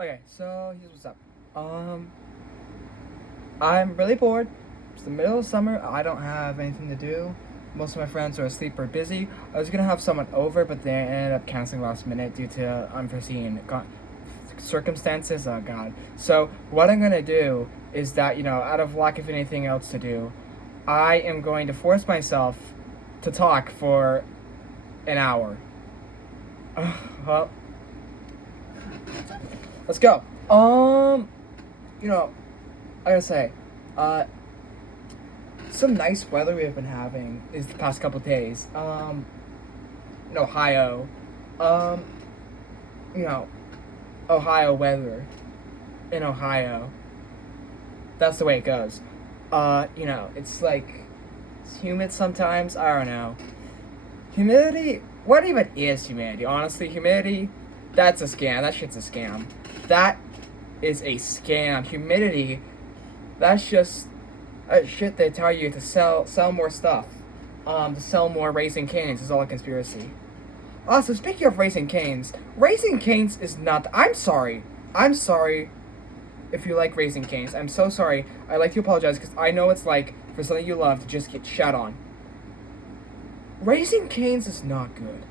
Okay, so here's what's up. Um, I'm really bored. It's the middle of summer. I don't have anything to do. Most of my friends are asleep or busy. I was gonna have someone over, but they ended up canceling last minute due to unforeseen circumstances. Oh God. So what I'm gonna do is that out of lack of anything else to do, I am going to force myself to talk for an hour. Well, let's go. You know, I gotta say, uh, some nice weather we've been having is the past couple days. In Ohio, um, you know, Ohio weather in Ohio. That's the way it goes. It's like it's humid sometimes. I don't know. Humidity. What even is humidity? Honestly, humidity. That's a scam. That shit's a scam. That is a scam. Humidity. That's just shit they tell you to sell more stuff. To sell more Raising Canes is all a conspiracy. Also, speaking of Raising Canes is not. I'm sorry. I'm sorry if you like Raising Canes. I'm so sorry. I'd like to apologize because I know it's like for something you love to just get shat on. Raising Canes is not good.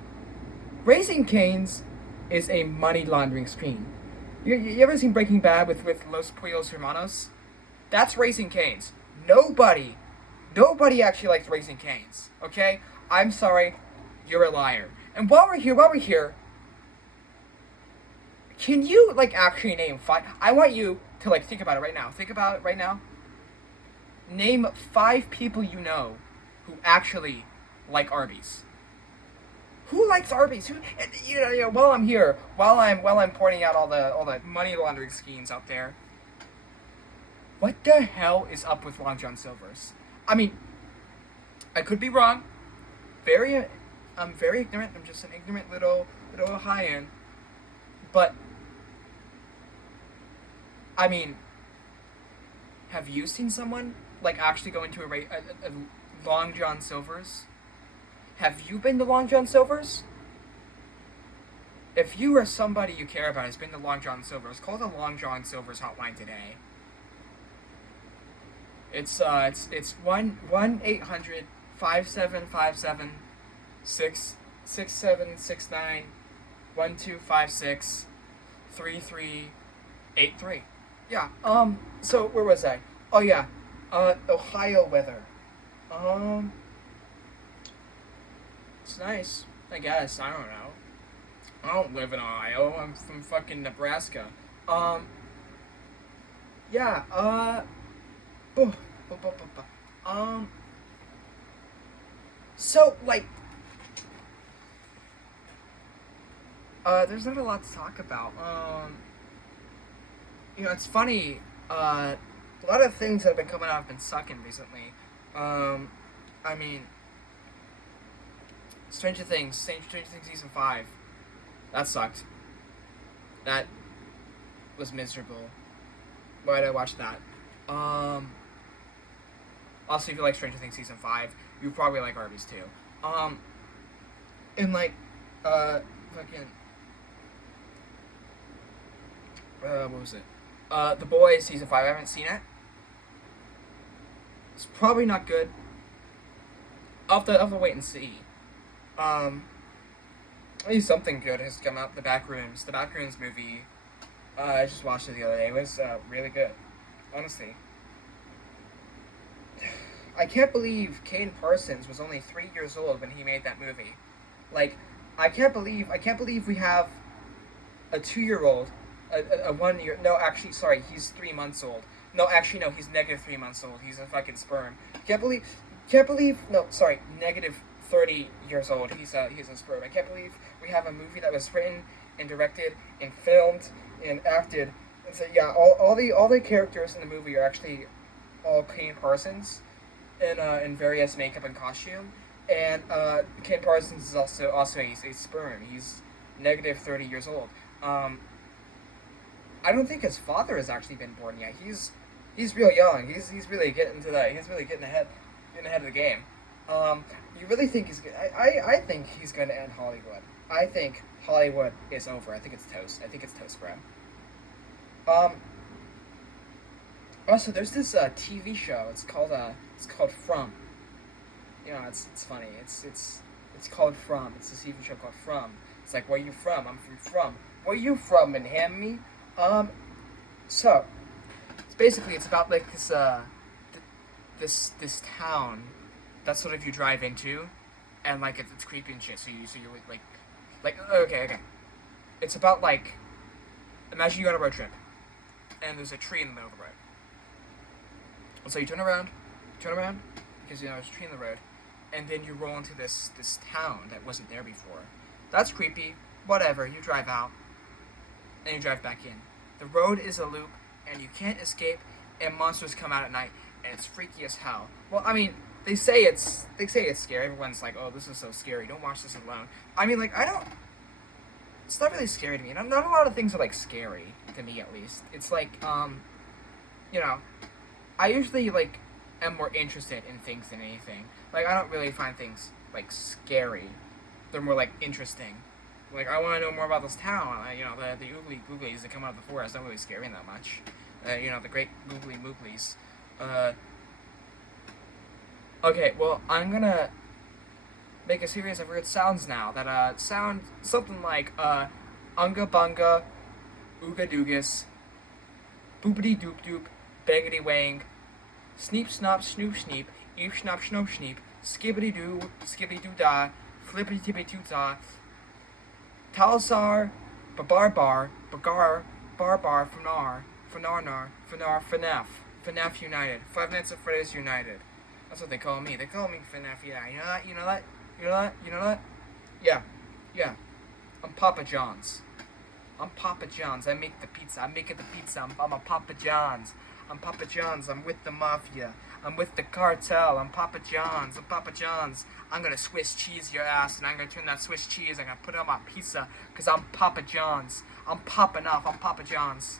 Raising Canes is a money laundering scheme. You ever seen Breaking Bad with Los Pollos Hermanos? That's Raising Canes. Nobody actually likes Raising Canes. Okay? I'm sorry, you're a liar. And while we're here, can you like actually name five? I want you to like think about it right now. Think about it right now. Name five people you know who actually like Arby's. Who likes Arby's? Who, and, while I'm here, while I'm pointing out all the money laundering schemes out there, what the hell is up with Long John Silver's? I mean, I could be wrong. Very, I'm very ignorant. I'm just an ignorant little Ohioan. But I mean, have you seen someone like actually go into a Long John Silver's? Have you been to Long John Silver's? If you or somebody you care about has been to Long John Silver's, call the Long John Silver's hotline today. It's 1-800-5757-66769-1256-3383. Yeah. So where was I? Oh yeah. Ohio weather. Um. It's nice. I guess. I don't know. I don't live in Ohio. I'm from fucking Nebraska. Um. Yeah. buh, Um. So like. There's not a lot to talk about. It's funny. A lot of things that have been coming out have been sucking recently. Um. I mean, Stranger Things season 5. That sucked. That was miserable. Why did I watch that? Um. Also, if you like Stranger Things season 5, you probably like Arby's too. Um. And like, fucking, what was it? The Boys season 5. I haven't seen it. It's probably not good. I'll have to wait and see. Um. At least something good has come out. The Backrooms movie. I just watched it the other day. It was really good. Honestly, I can't believe Kane Parsons was only 3 years old when he made that movie. Like, I can't believe we have a 2 year old, a 1 year. No, actually, sorry, he's 3 months old. No, actually, no, he's negative 3 months old. He's a fucking sperm. Can't believe. No, sorry, negative 30 years old. He's a sperm. I can't believe we have a movie that was written and directed and filmed and acted. And so yeah, all the characters in the movie are actually all Kane Parsons in various makeup and costume. And Kane Parsons is also a sperm. He's negative 30 years old. Um, I don't think his father has actually been born yet. He's real young. He's really getting to that. He's really getting ahead of the game. You really think he's? I think he's going to end Hollywood. I think Hollywood is over. I think it's toast. I think it's toast, bro. Um. Also, there's this TV show. It's called From. It's funny. It's called From. It's a TV show called From. It's like, where you from? I'm from. Where you from, in Miami? Um. So it's about like this town that sort of you drive into, and like it's creepy and shit. So you're like okay. It's about like, imagine you're on a road trip, and there's a tree in the middle of the road. And so you turn around because there's a tree in the road, and then you roll into this town that wasn't there before. That's creepy. Whatever. You drive out, and you drive back in. The road is a loop, and you can't escape. And monsters come out at night, and it's freaky as hell. Well, I mean, they say it's scary. Everyone's like, "Oh, this is so scary. Don't watch this alone." I mean, like, I don't. It's not really scary to me. Not a lot of things are like scary to me, at least. It's like, you know, I usually like am more interested in things than anything. Like, I don't really find things like scary. They're more like interesting. Like, I want to know more about this town. The oogly googlies that come out of the forest don't really scare me that much. The great googly mooglies. Okay, well, I'm gonna make a series of weird sounds now that sound something like unga bunga, ooga doogus, boopity doop doop, bangity wang, sneep snop snoop sneep, eep snop snoop sneep, skibbity doo, skibbity doo da, flippity tippity toota, talsar, babar bar, bagar, bar bar, fanar, FNAF United, Five Nights at Freddy's United. That's what they call me. They call me FNAF. Yeah, you know that? You know that? You know that? You know that? Yeah, yeah. I'm Papa John's. I'm Papa John's. I make the pizza. I'm making the pizza. I'm a Papa John's. I'm Papa John's. I'm with the mafia. I'm with the cartel. I'm Papa John's. I'm Papa John's. I'm gonna Swiss cheese your ass, and I'm gonna turn that Swiss cheese. I'm gonna put it on my pizza, cause I'm Papa John's. I'm popping off. I'm Papa John's.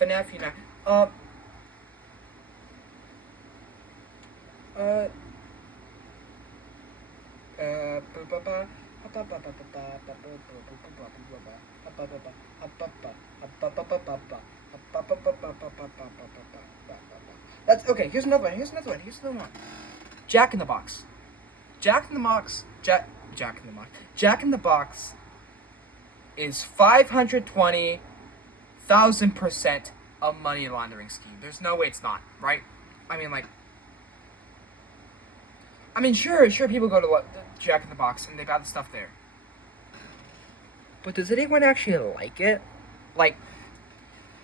FNAF United. That's okay. Here's another one. Jack in the Box. Jack in the Box. Jack in the Box. Jack in the Box is 520,000% a money laundering scheme. There's no way it's not, right? I mean, like, sure, people go to Jack in the Box and they got the stuff there. But does anyone actually like it? Like,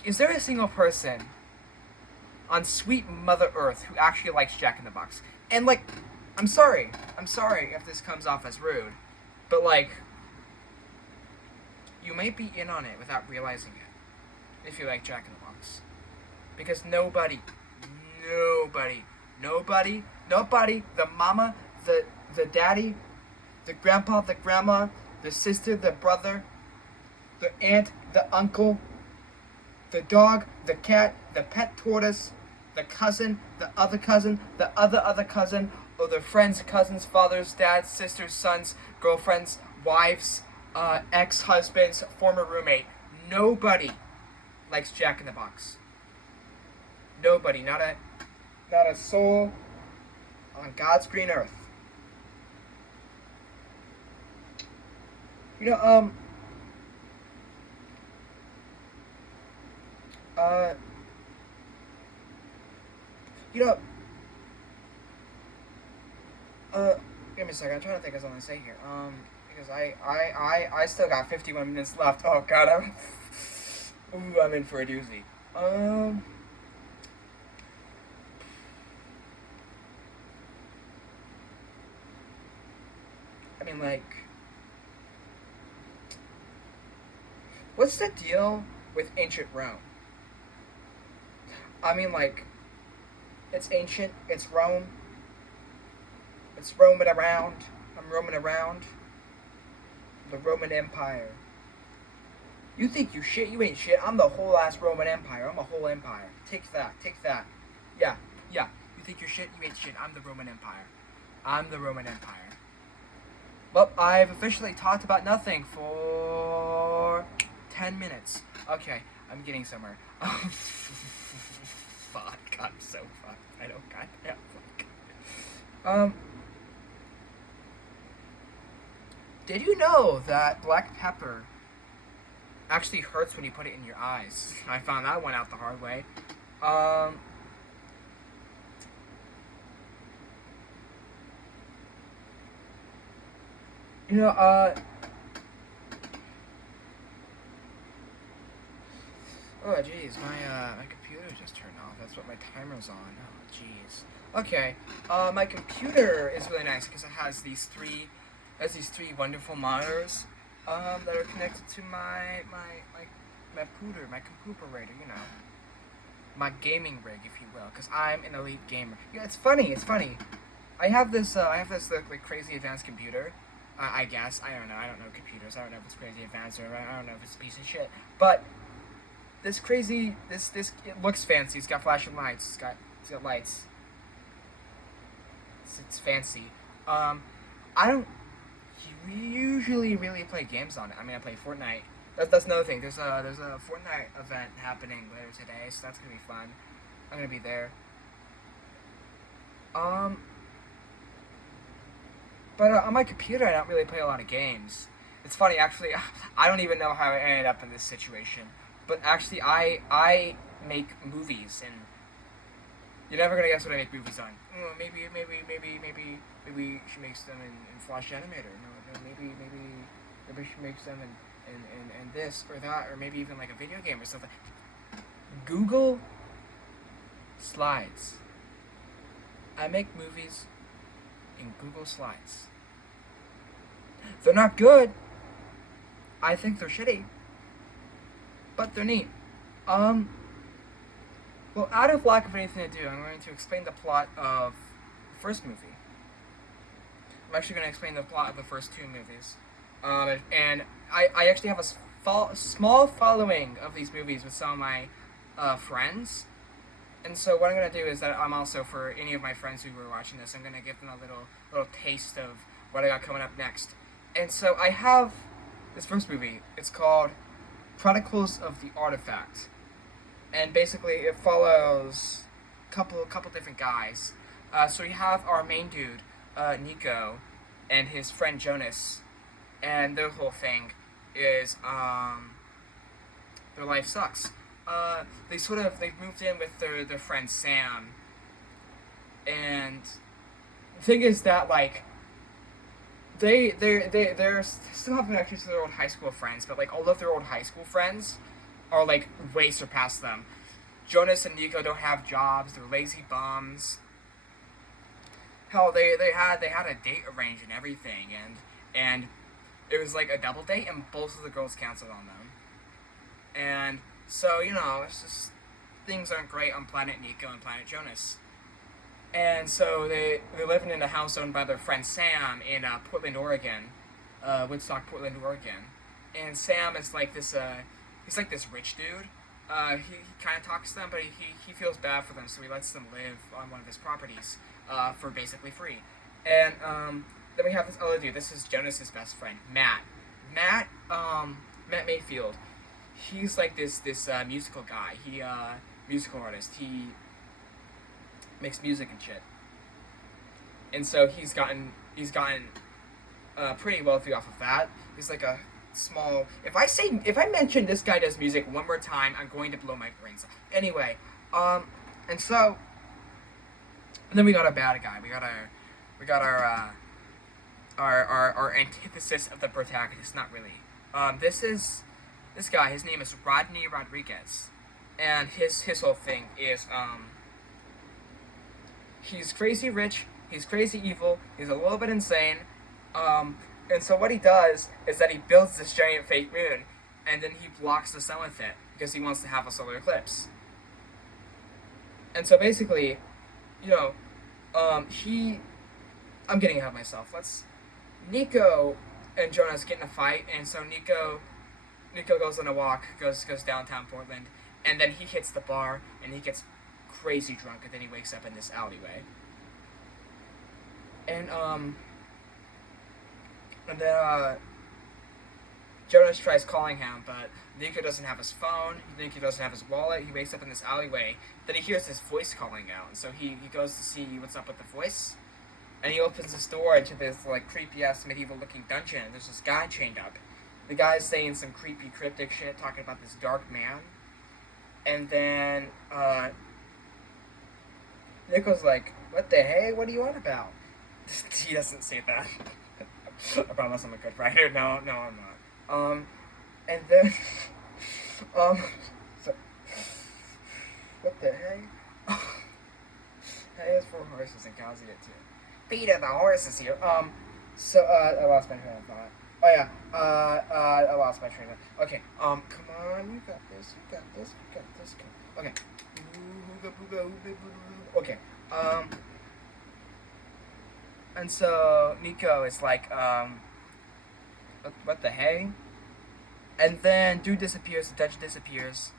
is there a single person on sweet Mother Earth who actually likes Jack in the Box? And, like, I'm sorry if this comes off as rude, but, like, you might be in on it without realizing it if you like Jack in the Box. Because nobody, the mama, the daddy, the grandpa, the grandma, the sister, the brother, the aunt, the uncle, the dog, the cat, the pet tortoise, the cousin, the other cousin, the other cousin, or their friends, cousins, fathers, dads, sisters, sons, girlfriends, wives, ex-husbands, former roommate. Nobody likes Jack in the Box. Nobody, not a soul on God's green earth. Give me a second. I'm trying to think of something to say here. Because I still got 51 minutes left. Oh God, I'm in for a doozy. Like, what's the deal with ancient Rome? Like, it's ancient, it's Rome, it's roaming around, I'm roaming around, the Roman Empire. You think you shit, you ain't shit, I'm the whole ass Roman Empire, I'm a whole empire. Take that. Yeah, you think you're shit, you ain't shit, I'm the Roman Empire. Well, I've officially talked about nothing for 10 minutes. Okay, I'm getting somewhere. Fuck, I'm so fucked. I don't got that fuck. Um, did you know that black pepper actually hurts when you put it in your eyes? I found that one out the hard way. Um, you know, oh jeez, my computer just turned off. That's what my timer's on. Oh jeez. Okay, my computer is really nice because it has these three wonderful monitors, that are connected to my pooter, my computerator, you know, my gaming rig, if you will, because I'm an elite gamer. Yeah, it's funny. It's funny. I have this like crazy advanced computer. I guess I don't know. I don't know computers. I don't know if it's crazy advanced or I don't know if it's a piece of shit. But this crazy this it looks fancy. It's got flashing lights. It's got lights. It's fancy. I don't usually really play games on it. I mean, I play Fortnite. That's another thing. There's a Fortnite event happening later today, so that's gonna be fun. I'm gonna be there. Um, but on my computer, I don't really play a lot of games. It's funny, actually. I don't even know how I ended up in this situation. But actually, I make movies, and you're never gonna guess what I make movies on. Maybe she makes them in Flash Animator. No, maybe she makes them in this or that, or maybe even like a video game or something. Google Slides. I make movies in Google Slides. They're not good. I think they're shitty, but they're neat. Um, well, out of lack of anything to do, I'm going to explain the plot of the first movie. I'm actually going to explain the plot of the first two movies. And I actually have a small following of these movies with some of my friends. And so what I'm going to do is that I'm also, for any of my friends who were watching this, I'm going to give them a little taste of what I got coming up next. And so I have this first movie. It's called Chronicles of the Artifact. And basically it follows a couple different guys. So we have our main dude, Nico, and his friend Jonas, and their whole thing is their life sucks. They've moved in with their friend Sam, and the thing is that like they're still have connections to their old high school friends, but like all of their old high school friends are like way surpassed them. Jonas and Nico don't have jobs. They're lazy bums. Hell, they had a date arranged and everything, and it was like a double date, and both of the girls canceled on them. And so it's just things aren't great on Planet Nico and Planet Jonas. And so they're living in a house owned by their friend Sam in Portland, Oregon, Woodstock, Portland, Oregon. And Sam is like this he's like this rich dude. He kind of talks to them, but he feels bad for them, so he lets them live on one of his properties for basically free. And then we have this other dude. This is Jonas's best friend, Matt. Matt Mayfield. He's like this musical guy. He musical artist. He makes music and shit. And so he's gotten pretty wealthy off of that. He's like a small. If I mention this guy does music one more time, I'm going to blow my brains out. Anyway, and so and then we got a bad guy. We got our antithesis of the protagonist. Not really. This guy. His name is Rodney Rodriguez, and his whole thing is he's crazy rich. He's crazy evil. He's a little bit insane. And so what he does is that he builds this giant fake moon, and then he blocks the sun with it because he wants to have a solar eclipse. And so basically, I'm getting ahead of myself. Nico and Jonas get in a fight, and so Nico goes on a walk, goes downtown Portland, and then he hits the bar, and he gets crazy drunk, and then he wakes up in this alleyway. And then Jonas tries calling him, but Nico doesn't have his phone. Nico doesn't have his wallet. He wakes up in this alleyway. Then he hears this voice calling out, and so he goes to see what's up with the voice. And he opens this door into this like creepy ass medieval looking dungeon. And there's this guy chained up. The guy's saying some creepy cryptic shit, talking about this dark man. And then Nico's like, "What the hey? What are you on about?" He doesn't say that. I promise I'm a good writer. No, no, I'm not. And then, so, what the heck? Hay is for horses and cows eat it too. Peter the horse is here. So, I lost my train of thought. Oh yeah, I lost my train of thought. Okay, come on, you got this, you got this, you got this. Okay. Okay, and so Nico is like, what the hey? And then dude disappears, the Dutch disappears.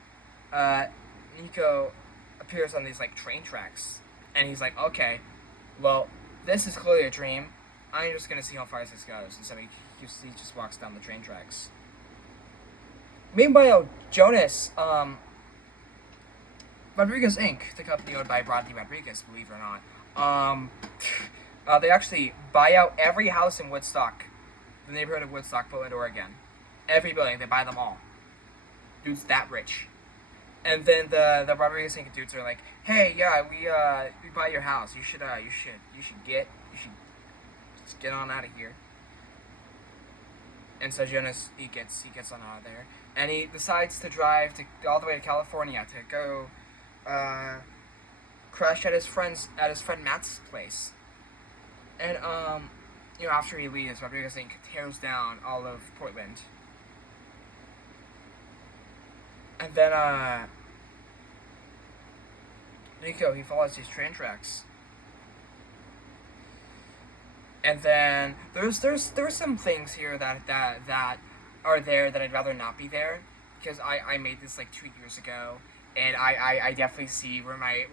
Nico appears on these like train tracks, and he's like, okay, well, this is clearly a dream. I'm just gonna see how far this goes. And so he just walks down the train tracks. Meanwhile, Jonas, Rodriguez Inc., the company owned by Rodney Rodriguez, believe it or not, they actually buy out every house in Woodstock, the neighborhood of Woodstock, Portland, Oregon. Every building, they buy them all. Dude's that rich. And then the Rodriguez Inc. dudes are like, hey, yeah, we buy your house. You should just get on out of here. And so Jonas he gets on out of there, and he decides to drive all the way to California to go crash at his friend Matt's place. And after he leaves, Rodriguez Inc. tears down all of Portland. And then Nico he follows these train tracks. And then there's some things here that are there that I'd rather not be there, because I made this like 2 years ago, and I definitely see where my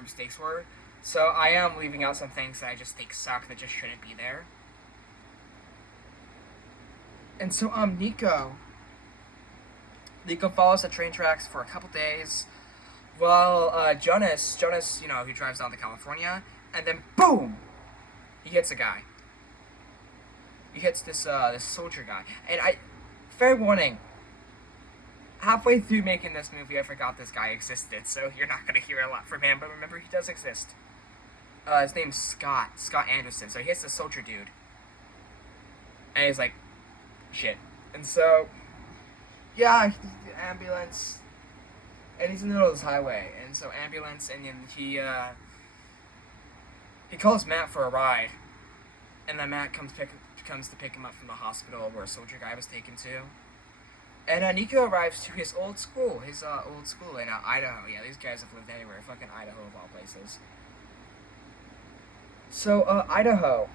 mistakes were. So I am leaving out some things that I just think suck that just shouldn't be there. And so Nico follows the train tracks for a couple days, while Jonas he drives down to California, and then boom, he hits a guy. He hits this soldier guy, and fair warning. Halfway through making this movie, I forgot this guy existed, so you're not gonna hear a lot from him. But remember, he does exist. His name's Scott Anderson. So he hits the soldier dude, and he's like, shit. And so, yeah, the ambulance, and he's in the middle of this highway, and so ambulance, and then he calls Matt for a ride, and then Matt comes to pick him up from the hospital where a soldier guy was taken to. And Nico arrives to his old school in Idaho. Yeah, these guys have lived anywhere. Fucking Idaho of all places. So, Idaho.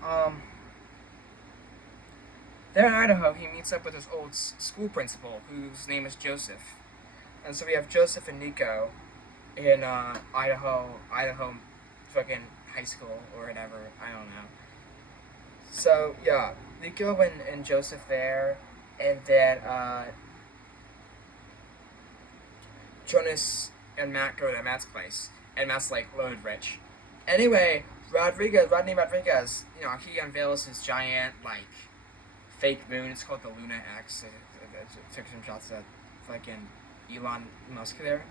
There in Idaho, he meets up with his old school principal, whose name is Joseph. And so we have Joseph and Nico in Idaho fucking high school or whatever. I don't know. So, yeah, Nico and Joseph there, and then Jonas and Matt go to Matt's place, and Matt's like loaded rich. Anyway, Rodney Rodriguez, he unveils his giant like fake moon. It's called the Luna X. It took some shots at fucking Elon Musk there,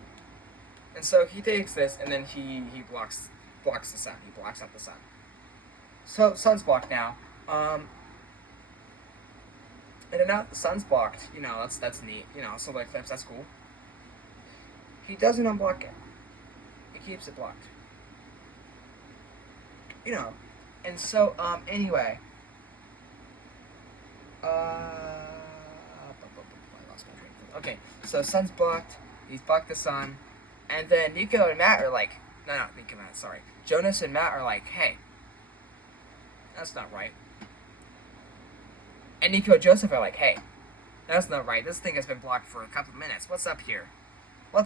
and so he takes this, and then he blocks the sun. He blocks out the sun. So sun's blocked now. And now the sun's blocked. That's neat. Solar eclipse. That's cool. He doesn't unblock it. He keeps it blocked. And so, anyway. I lost my train of thought. Okay, so sun's blocked. He's blocked the sun. And then Nico and Matt are like, Nico and Matt, sorry. Jonas and Matt are like, hey, that's not right. And Nico and Joseph are like, hey, that's not right. This thing has been blocked for a couple of minutes. What's up here? You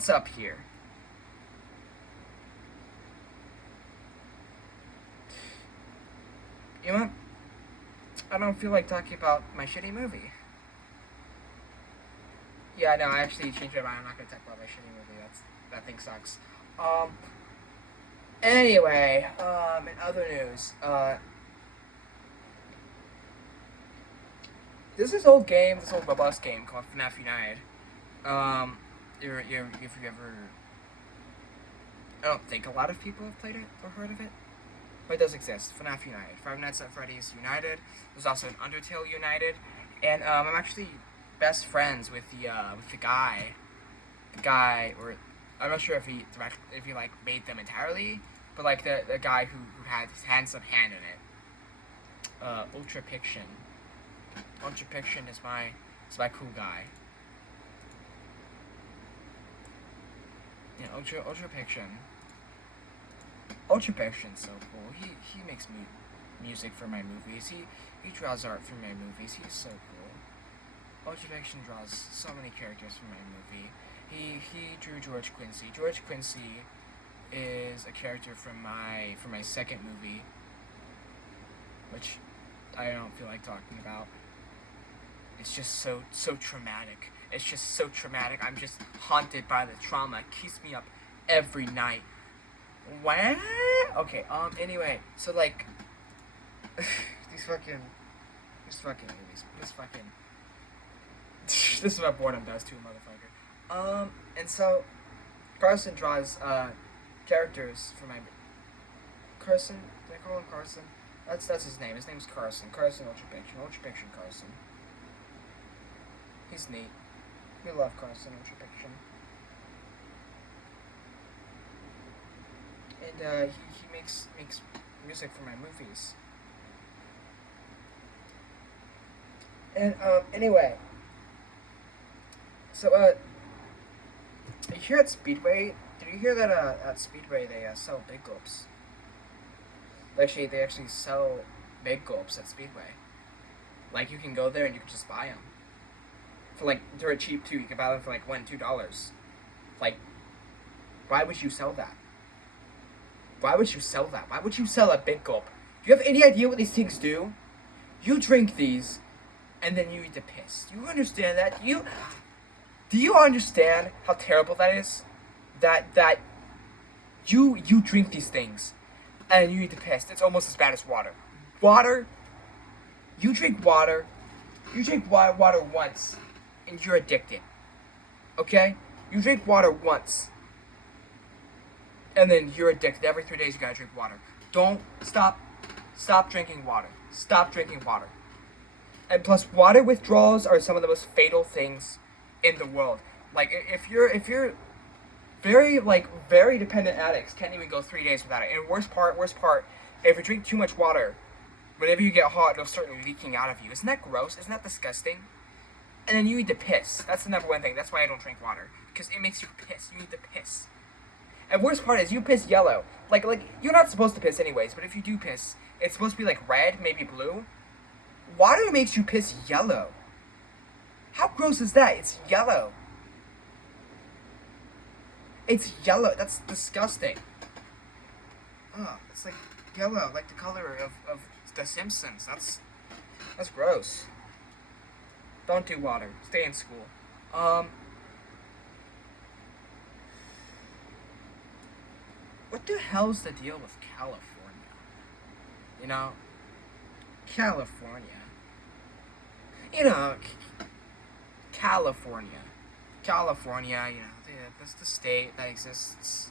know what? I don't feel like talking about my shitty movie. Yeah, no, I actually changed my mind. I'm not gonna talk about my shitty movie. That thing sucks. Um. Anyway, in other news, there's this old robust game called FNAF United. Um, if you ever, I don't think a lot of people have played it or heard of it, but it does exist. FNAF United, Five Nights at Freddy's United. There's also an Undertale United, and I'm actually best friends with the guy, or I'm not sure if he like made them entirely, but like the guy who had some hand in it. Ultra Piction. Ultra Piction is my cool guy. Yeah, Ultra Piction. Ultra Piction's so cool. He makes music for my movies. He draws art for my movies. He's so cool. Ultra Fiction draws so many characters for my movie. He drew George Quincy. George Quincy is a character from my second movie, which I don't feel like talking about. It's just so traumatic. It's just so traumatic. I'm just haunted by the trauma. It keeps me up every night. What? Okay. Anyway, so like these fucking movies. This is what boredom does to a motherfucker. And so Carson draws characters for my Carson. Did I call him Carson? That's his name. His name's Carson. Carson Ultra Fiction Carson. He's neat. We love Carson Ultra Fiction. And he makes music for my movies. And anyway, so here at Speedway, did you hear that at Speedway they sell big gulps? Actually, they actually sell big gulps at Speedway. Like you can go there and you can just buy them for like they're cheap too. You can buy them for like $1-2. Like, why would you sell that? Why would you sell that? Why would you sell a big gulp? Do you have any idea what these things do? You drink these, and then you eat the piss. Do you understand that? Do you understand how terrible that is? That you drink these things, and you eat the piss. It's almost as bad as water. Water. You drink water. You drink water once, and you're addicted. Okay? You drink water once, and then you're addicted. Every 3 days you gotta drink water. Don't stop drinking water. Stop drinking water. And plus, water withdrawals are some of the most fatal things in the world. Like if you're very dependent addicts can't even go 3 days without it. And worst part, if you drink too much water, whenever you get hot, it'll start leaking out of you. Isn't that gross? Isn't that disgusting? And then you eat the piss. That's the number one thing. That's why I don't drink water, because it makes you piss. You eat the piss. And worst part is you piss yellow. Like you're not supposed to piss anyways, but if you do piss, it's supposed to be like red, maybe blue. Water makes you piss yellow. How gross is that? It's yellow. It's yellow. That's disgusting. Oh, it's like yellow, like the color of The Simpsons. That's gross. Don't do water. Stay in school. What the hell's the deal with California? You know, California. You know, California. California, you know, that's the state that exists.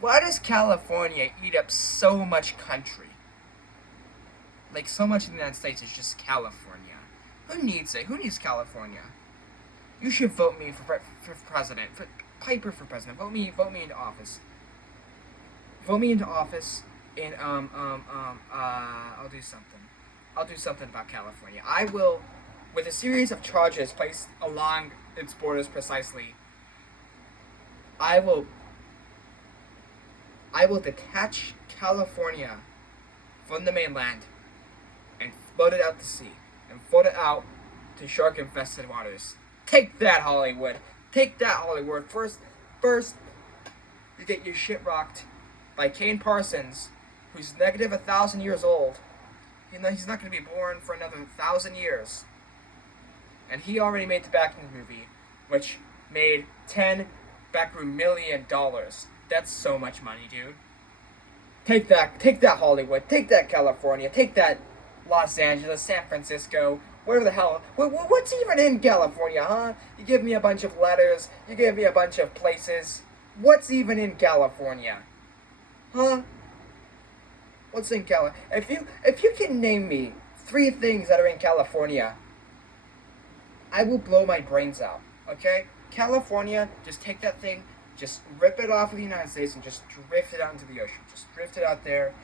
Why does California eat up so much country? Like, so much of the United States is just California. Who needs it? Who needs California? You should vote me for president. For Piper for president. Vote me into office. Vote me into office, and I'll do something. I'll do something about California. I will, with a series of charges placed along its borders precisely, I will detach California from the mainland and float it out to sea and float it out to shark-infested waters. Take that, Hollywood. Take that, Hollywood. First, you get your shit rocked by Kane Parsons, who's negative 1,000 years old. You know, he's not going to be born for another 1,000 years. and he already made the backroom movie, which made $10 million. That's so much money, dude. Take that Hollywood, take that California, take that Los Angeles, San Francisco, wherever the hell. What's even in California, huh? You give me a bunch of letters, you give me a bunch of places. What's even in California? Huh? What's in California? If you can name me 3 things that are in California, I will blow my brains out. Okay? California, just take that thing, just rip it off of the United States and just drift it out into the ocean. Just drift it out there,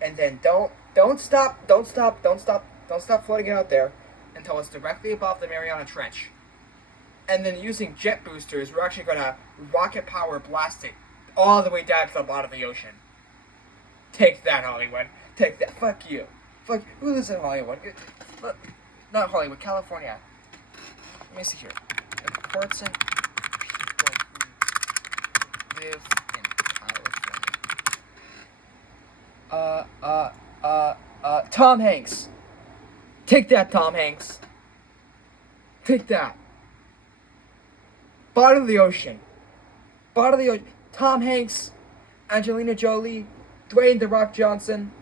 and then don't stop floating it out there until it's directly above the Mariana Trench. And then using jet boosters, we're actually gonna rocket power blast it all the way down to the bottom of the ocean. Take that, Hollywood. Take that. Fuck you. Fuck. Who lives in Hollywood? Not Hollywood, California. Let me see here. Important people who live in California. Tom Hanks. Take that, Tom Hanks. Take that. Bottom of the ocean. Bottom of the ocean. Tom Hanks, Angelina Jolie, Dwayne "The Rock" Johnson,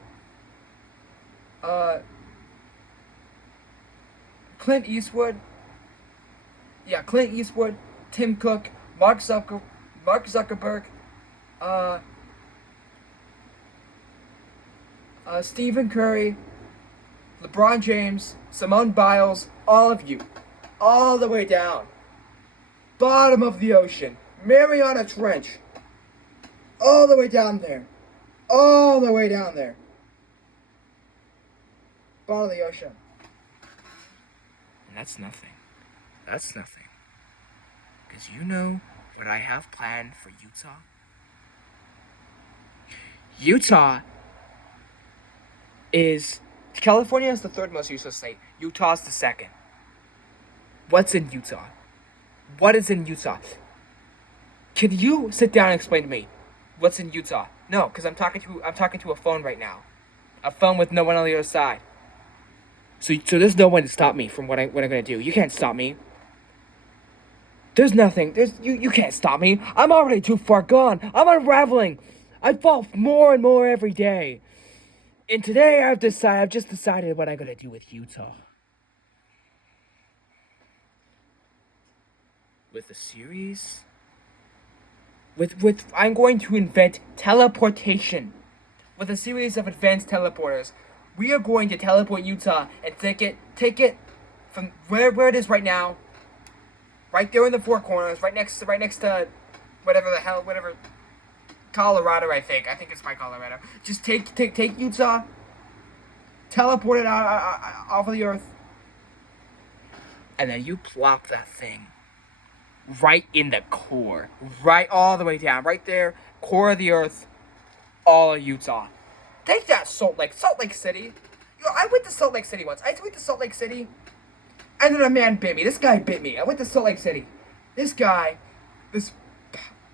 Clint Eastwood. Yeah, Clint Eastwood, Tim Cook, Mark Zuckerberg, Stephen Curry, LeBron James, Simone Biles, all of you, all the way down, bottom of the ocean, Mariana Trench, all the way down there, all the way down there, bottom of the ocean. And that's nothing. That's nothing. Because you know what I have planned for Utah? Utah is... California is the 3rd most useless state. Utah's the 2nd. What's in Utah? What is in Utah? Can you sit down and explain to me what's in Utah? No, because I'm talking to a phone right now. A phone with no one on the other side. So there's no one to stop me from what I'm gonna do. You can't stop me. There's nothing. You can't stop me. I'm already too far gone. I'm unraveling. I fall more and more every day. And today I've just decided what I'm gonna do with Utah. With a series. I'm going to invent teleportation. With a series of advanced teleporters. We are going to teleport Utah and take it from where it is right now. Right there in the 4 corners, right next to whatever Colorado, I think it's by Colorado. Just take Utah, teleport it out off of the earth, and then you plop that thing right in the core, right all the way down, right there, core of the earth, all of Utah. Take that, Salt Lake City. I went to Salt Lake City once. I went to Salt Lake City. And then a man bit me. This guy bit me. I went to Salt Lake City. This guy, this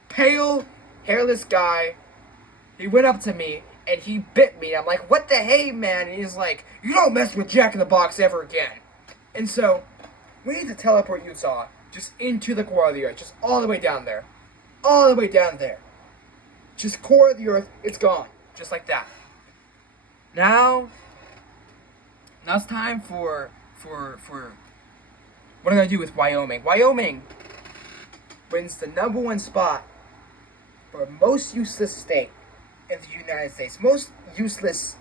pale, hairless guy, he went up to me and he bit me. I'm like, what the hey, man? And he's like, you don't mess with Jack in the Box ever again. And so, we need to teleport Utah just into the core of the earth. Just all the way down there. All the way down there. Just core of the earth, it's gone. Just like that. Now it's time for what I'm going to do with Wyoming. Wyoming wins the #1 spot for most useless state in the United States. Most useless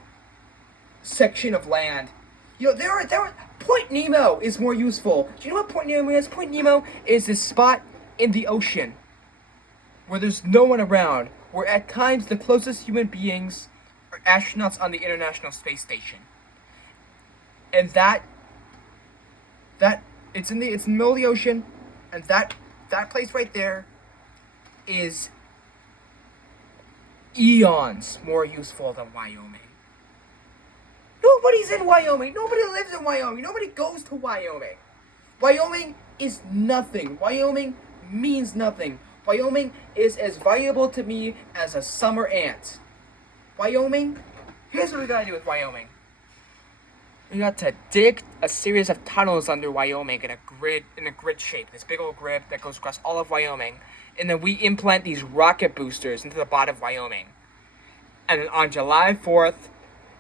section of land. You know, there are Point Nemo is more useful. Do you know what Point Nemo is? Point Nemo is this spot in the ocean where there's no one around, where at times the closest human beings are astronauts on the International Space Station. And that it's in the middle of the ocean, and that place right there is eons more useful than Wyoming. Nobody's in Wyoming. Nobody lives in Wyoming. Nobody goes to Wyoming. Wyoming is nothing. Wyoming means nothing. Wyoming is as valuable to me as a summer ant. Wyoming, here's what we gotta do with Wyoming. We got to dig a series of tunnels under Wyoming in a grid shape, this big old grid that goes across all of Wyoming, and then we implant these rocket boosters into the bottom of Wyoming. And then on July 4th,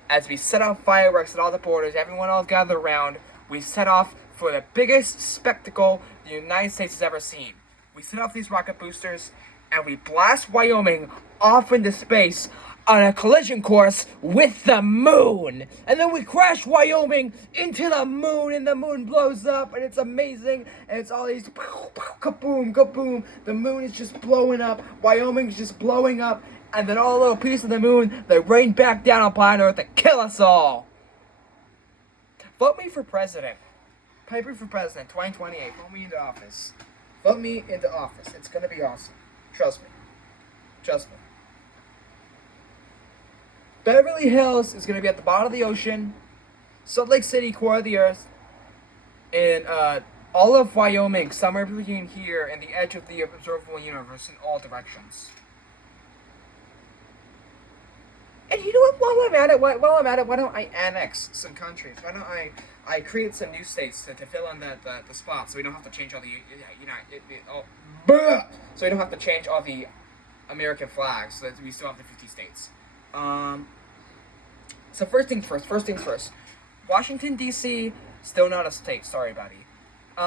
as we set off fireworks at all the borders, everyone all gathered around, we set off for the biggest spectacle the United States has ever seen. We set off these rocket boosters, and we blast Wyoming off into space on a collision course with the moon. And then we crash Wyoming into the moon, and the moon blows up, and it's amazing. And it's all these kaboom, kaboom. The moon is just blowing up. Wyoming's just blowing up. And then all the little pieces of the moon, they rain back down on planet Earth to kill us all. Vote me for president. Piper for president, 2028. Vote me into office. Vote me into office. It's gonna be awesome. Trust me. Trust me. Beverly Hills is gonna be at the bottom of the ocean. Salt Lake City, core of the earth. And all of Wyoming, somewhere between here and the edge of the observable universe in all directions. And you know what? While I'm at it, why don't I annex some countries? Why don't I create some new states to fill in the spots, so we don't have to change all the so we don't have to change all the American flags, so that we still have the 50 states. So first things first. Washington D.C. still not a state. Sorry, buddy.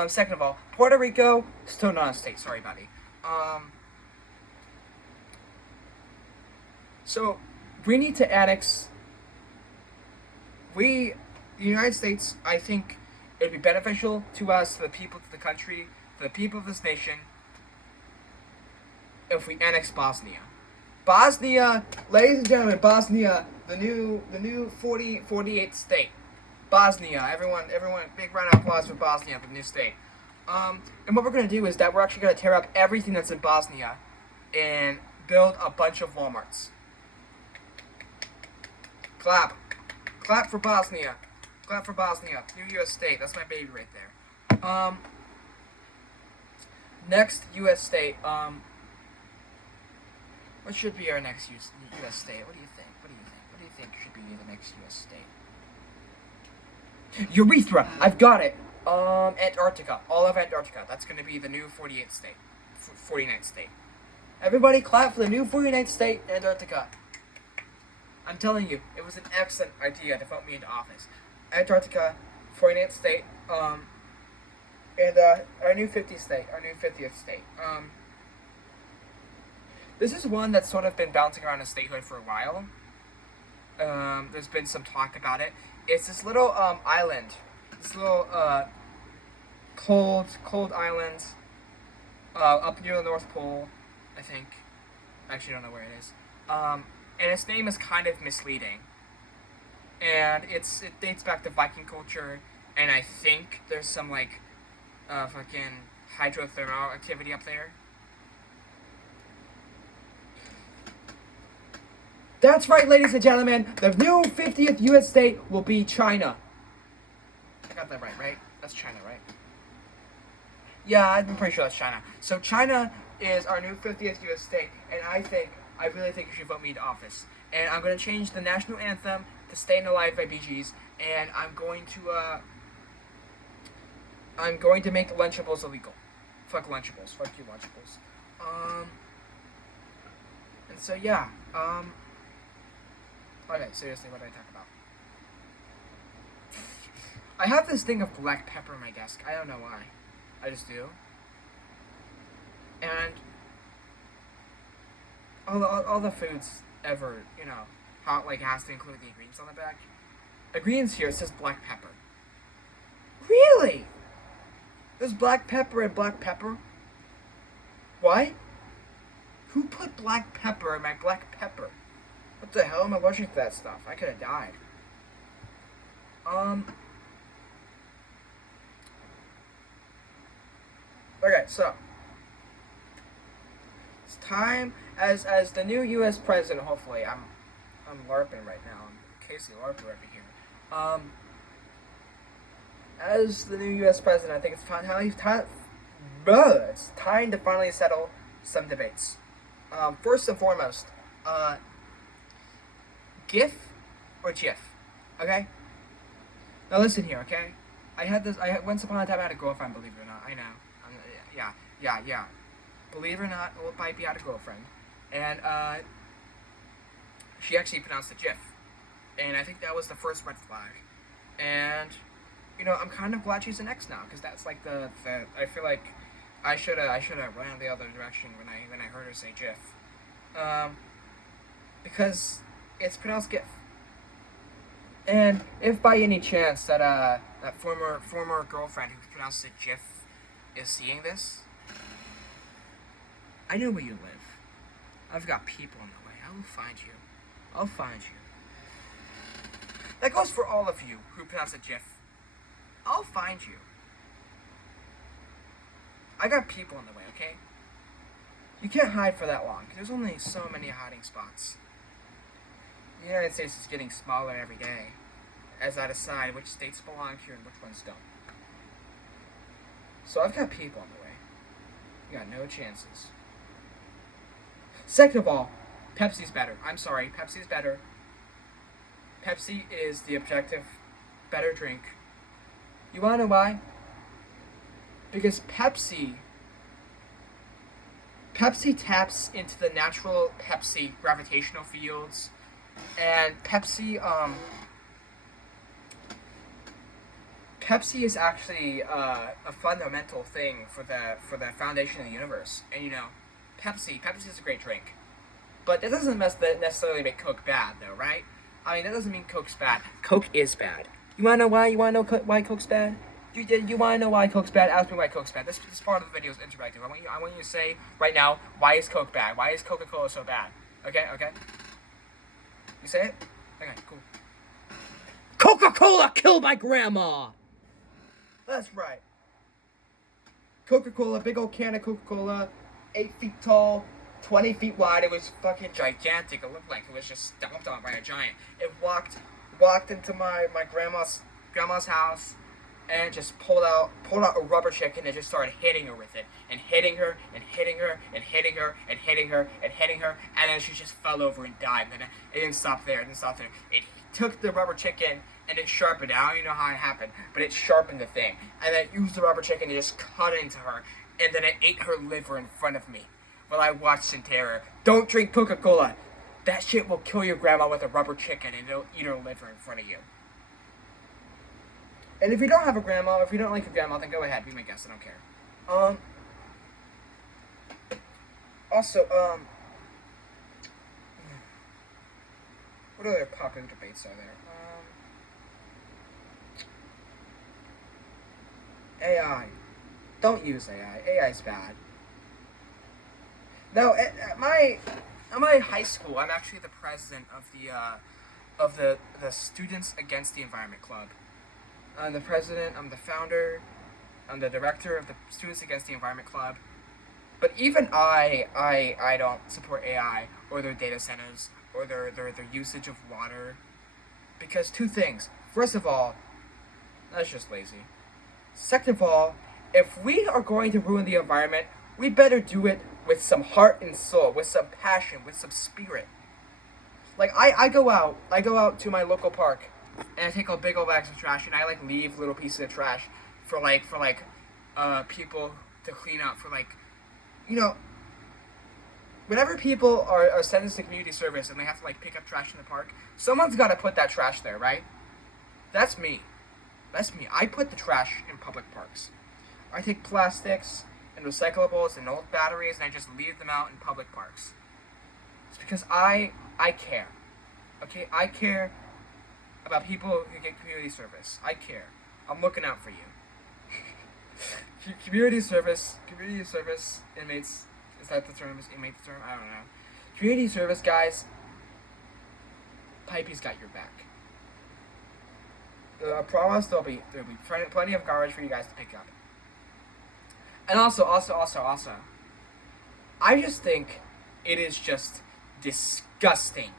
Second of all, Puerto Rico still not a state. Sorry, buddy. So we need to annex. The United States, I think it would be beneficial to us, to the people of the country, to the people of this nation, if we annex Bosnia. Bosnia, ladies and gentlemen, Bosnia, the new 48th state. Bosnia, everyone, big round of applause for Bosnia, the new state. And what we're going to do is that we're actually going to tear up everything that's in Bosnia and build a bunch of Walmarts. Clap for Bosnia. Clap for Bosnia. New U.S. state. That's my baby right there. Next U.S. state. What should be our next U.S. state? What do you think? What do you think should be the next U.S. state? Urethra. I've got it. Antarctica. All of Antarctica. That's going to be the new 48th state. 49th state. Everybody clap for the new 49th state, Antarctica. I'm telling you, it was an excellent idea to vote me into office. Antarctica, 49th state, and our new 50th state, our new 50th state. This is one that's sort of been bouncing around in statehood for a while. There's been some talk about it. It's this little island, this little cold island up near the North Pole, I think. I actually don't know where it is. And its name is kind of misleading. And it dates back to Viking culture, and I think there's some fucking hydrothermal activity up there. That's right, ladies and gentlemen. The new 50th U.S. state will be China. I got that right? That's China, right? Yeah, I'm pretty sure that's China. So China is our new 50th U.S. state, and I really think you should vote me into office. And I'm going to change the national anthem to Stayin' Alive by Bee Gees, and I'm going to make Lunchables illegal. Fuck Lunchables. Fuck you, Lunchables. And so, yeah. Okay, seriously, what did I talk about? I have this thing of black pepper on my desk. I don't know why. I just do. And all the foods ever, how has to include the ingredients on the back. Ingredients here, it says black pepper. Really? There's black pepper and black pepper? What? Who put black pepper in my black pepper? What the hell am I allergic to that stuff? I could have died. Okay, so it's time as the new U.S. president. Hopefully, I'm LARPing right now. I'm Casey LARPer over here. As the new U.S. president, I think it's time to finally settle some debates. First and foremost, GIF or GIF, okay? Now listen here, okay? Once upon a time I had a girlfriend. Believe it or not, I know. Um, yeah, yeah. Believe it or not, old Pipey had a girlfriend, and she actually pronounced it Jif, and I think that was the first red flag. And I'm kind of glad she's an ex now, because that's like the I feel like I should have ran the other direction when I heard her say Jif, because it's pronounced GIF. And if by any chance that former girlfriend who pronounced it Jif is seeing this, I know where you live. I've got people in the way. I will find you. I'll find you. That goes for all of you who pronounce it Jif. I'll find you. I got people in the way, okay? You can't hide for that long. There's only so many hiding spots. The United States is getting smaller every day as I decide which states belong here and which ones don't. So I've got people in the way. You got no chances. Second of all, Pepsi's better. I'm sorry, Pepsi's better. Pepsi is the objective better drink. You wanna know why? Because Pepsi taps into the natural Pepsi gravitational fields, and Pepsi is actually a fundamental thing for the foundation of the universe. And Pepsi is a great drink, but that doesn't necessarily make Coke bad, though, right? I mean, that doesn't mean Coke's bad. Coke is bad. You wanna know why? You wanna know why Coke's bad? You wanna know why Coke's bad? Ask me why Coke's bad. This part of the video is interactive. I want you to say right now, why is Coke bad? Why is Coca-Cola so bad? Okay. You say it? Okay, cool. Coca-Cola killed my grandma. That's right. Coca-Cola, big old can of Coca-Cola, 8 feet tall, 20 feet wide. It was fucking gigantic. It looked like it was just stomped on by a giant. It walked into my grandma's house and just pulled out a rubber chicken and just started hitting her with it, and hitting her and hitting her and hitting her and hitting her and hitting her, and then she just fell over and died. And then it didn't stop there. It took the rubber chicken and it sharpened it. I don't even know how it happened, but it sharpened the thing, and then it used the rubber chicken to just cut into her, and then it ate her liver in front of me while I watched in terror. Don't drink Coca-Cola. That shit will kill your grandma with a rubber chicken, and it'll eat her liver in front of you. And if you don't have a grandma, or if you don't like your grandma, then go ahead, be my guest. I don't care. Also, what other popular debates are there? AI. Don't use AI. AI's bad. No, at my high school, I'm actually the president of the Students Against the Environment Club. I'm the president. I'm the founder. I'm the director of the Students Against the Environment Club. But even I don't support AI or their data centers or their usage of water, because two things. First of all, that's just lazy. Second of all, if we are going to ruin the environment, we better do it with some heart and soul, with some passion, with some spirit. Like I go out to my local park, and I take a big old bags of trash, and I leave little pieces of trash for people to clean up, for whenever people are sentenced to community service and they have to pick up trash in the park, someone's got to put that trash there, right? That's me. I put the trash in public parks. I take plastics and recyclables and old batteries, and I just leave them out in public parks. It's because I care. Okay, I care about people who get community service. I care. I'm looking out for you. Community service inmates. Is that the term? Is inmate the term? I don't know. Community service guys. Pipey's got your back. I promise there'll be plenty of garbage for you guys to pick up. And also, I just think it is just disgusting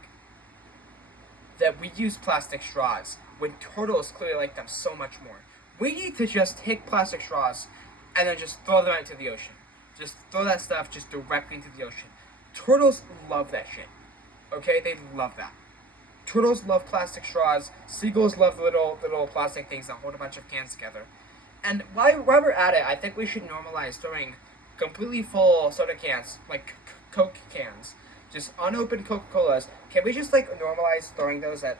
that we use plastic straws when turtles clearly like them so much more. We need to just take plastic straws and then just throw them out into the ocean. Just throw that stuff just directly into the ocean. Turtles love that shit. Okay? They love that. Turtles love plastic straws. Seagulls love little plastic things that hold a bunch of cans together. And while we're at it, I think we should normalize throwing completely full soda cans, like Coke cans, just unopened Coca Colas. Can we just like normalize throwing those at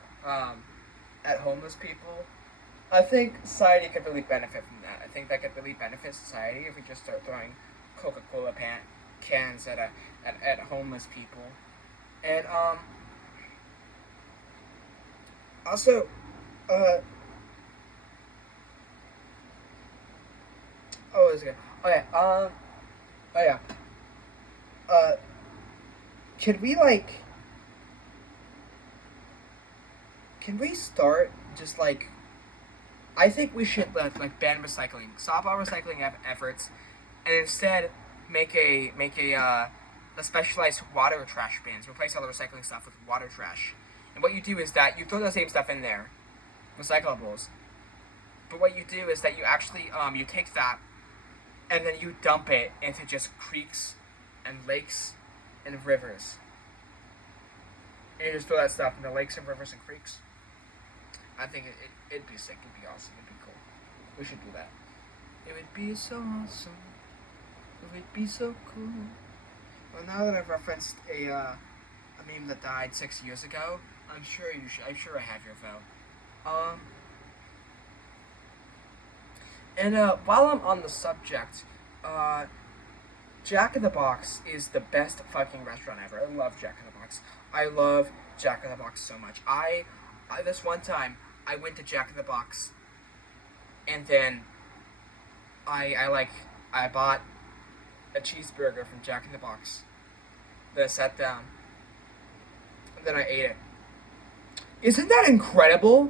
homeless people? I think society could really benefit from that. I think that could really benefit society if we just start throwing Coca Cola cans at homeless people. And also, uh, oh, it's good. Okay, oh yeah. Uh, can we like, can we start just like, I think we should like ban recycling, stop our recycling efforts, and instead make a specialized water trash bins. Replace all the recycling stuff with water trash. And what you do is that you throw the same stuff in there, recyclables. But what you do is that you actually you take that and then you dump it into just creeks and lakes and rivers. And you just throw that stuff into lakes and rivers and creeks. I think it'd be sick. It'd be awesome. It'd be cool. We should do that. It would be so awesome. It would be so cool. Well, now that I've referenced a meme that died 6 years ago, I'm sure you should. I'm sure I have your vote. Um, and while I'm on the subject, uh, Jack in the Box is the best fucking restaurant ever. I love Jack in the Box. I love Jack in the Box so much. I this one time I went to Jack in the Box, and then I bought a cheeseburger from Jack in the Box. Then I sat down, and then I ate it. Isn't that incredible?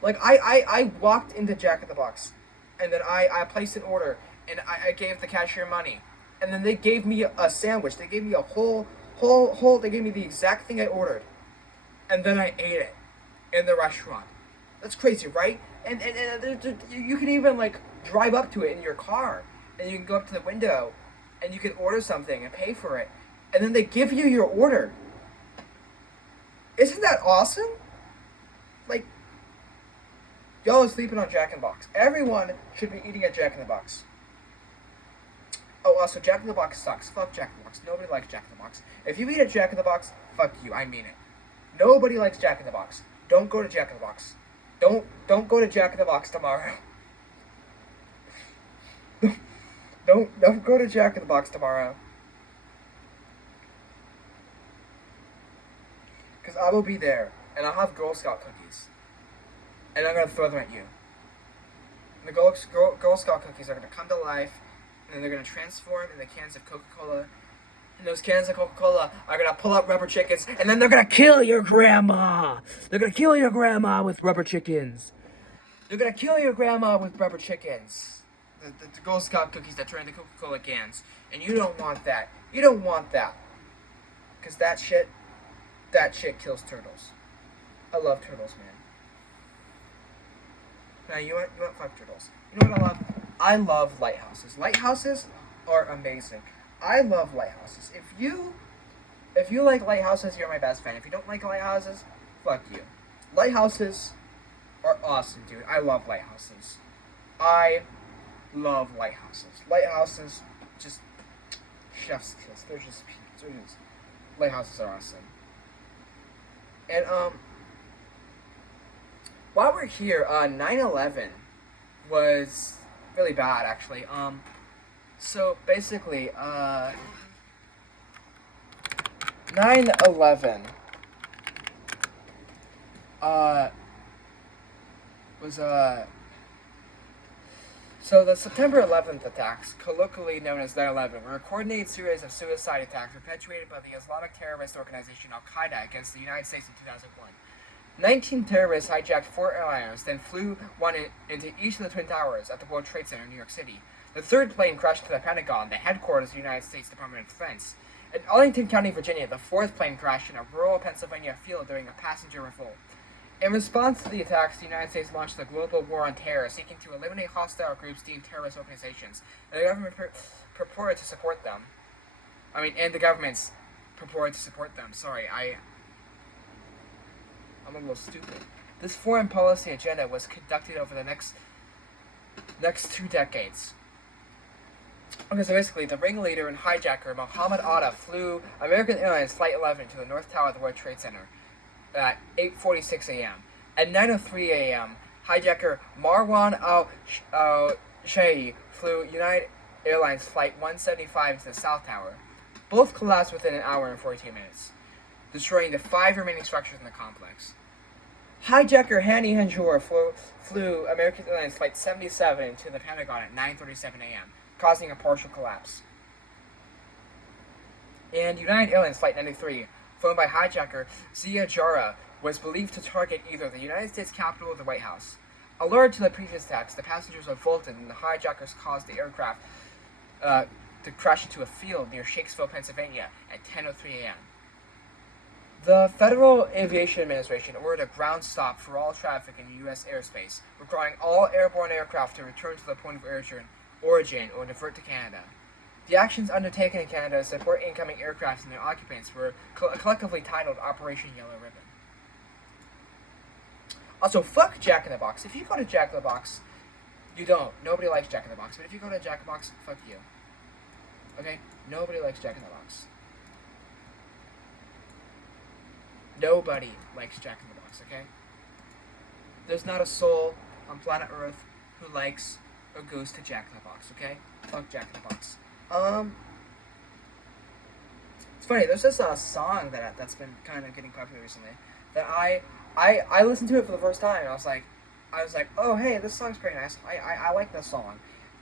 Like I walked into Jack in the Box, and then I placed an order, and I gave the cashier money, and then they gave me a sandwich. They gave me a whole. They gave me the exact thing I ordered, and then I ate it in the restaurant. That's crazy, right? And you can even like drive up to it in your car, and you can go up to the window, and you can order something and pay for it, and then they give you your order. Isn't that awesome? Like, y'all are sleeping on Jack in the Box. Everyone should be eating at Jack in the Box. Oh, also, Jack in the Box sucks. Fuck Jack in the Box. Nobody likes Jack in the Box. If you eat at Jack in the Box, fuck you. I mean it. Nobody likes Jack in the Box. Don't go to Jack in the Box. Don't go to Jack in the Box tomorrow. Don't go to Jack in the Box tomorrow. Because I will be there, and I'll have Girl Scout cookies. And I'm going to throw them at you. And the Girl Scout cookies are going to come to life, and then they're going to transform into cans of Coca-Cola. And those cans of Coca-Cola are going to pull out rubber chickens, and then they're going to kill your grandma. They're going to kill your grandma with rubber chickens. They're going to kill your grandma with rubber chickens. The Girl Scout cookies that turn into Coca-Cola cans. And you don't want that. You don't want that. Because that shit kills turtles. I love turtles, man. Now, you want fuck turtles. You know what I love? I love lighthouses. Lighthouses are amazing. I love lighthouses. If you like lighthouses, you're my best friend. If you don't like lighthouses, fuck you. Lighthouses are awesome, dude. I love lighthouses. I love lighthouses. Lighthouses, just chef's kiss. They're just lighthouses are awesome. And while we're here, 9/11 was really bad, actually. So basically, 9/11 was so the September 11th attacks, colloquially known as 9/11, were a coordinated series of suicide attacks perpetuated by the Islamic terrorist organization Al-Qaeda against the United States in 2001. 19 terrorists hijacked 4 airliners, then flew one into each of the Twin Towers at the World Trade Center in New York City. The third plane crashed into the Pentagon, the headquarters of the United States Department of Defense. In Arlington County, Virginia, the fourth plane crashed in a rural Pennsylvania field during a passenger revolt. In response to the attacks, the United States launched the global war on terror, seeking to eliminate hostile groups deemed terrorist organizations. And the government purported to support them. And the governments purported to support them. Sorry, I'm a little stupid. This foreign policy agenda was conducted over the next 2 decades. Okay, so basically, the ringleader and hijacker Mohammed Atta flew American Airlines Flight 11 to the North Tower of the World Trade Center at 8:46 a.m. At 9:03 a.m., hijacker Marwan al-Shai flew United Airlines Flight 175 to the South Tower. Both collapsed within an hour and 42 minutes, destroying the 5 remaining structures in the complex. Hijacker Hani Hanjour flew American Airlines Flight 77 to the Pentagon at 9:37 a.m., causing a partial collapse. And United Airlines Flight 93, flown by hijacker Zia Jarrah, was believed to target either the United States Capitol or the White House. Alerted to the previous attacks, the passengers revolted and the hijackers caused the aircraft to crash into a field near Shakesville, Pennsylvania at 10:03 a.m. The Federal Aviation Administration ordered a ground stop for all traffic in U.S. airspace, requiring all airborne aircraft to return to the point of origin or divert to Canada. The actions undertaken in Canada to support incoming aircraft and their occupants were collectively titled Operation Yellow Ribbon. Also, fuck Jack in the Box. If you go to Jack in the Box, you don't. Nobody likes Jack in the Box. But if you go to Jack in the Box, fuck you. Okay? Nobody likes Jack in the Box. Nobody likes Jack in the Box, okay? There's not a soul on planet Earth who likes or goes to Jack in the Box, okay? Fuck Jack in the Box. It's funny, there's this song that's been kind of getting popular recently that I listened to it for the first time and I was like, oh hey, this song's pretty nice. I like this song.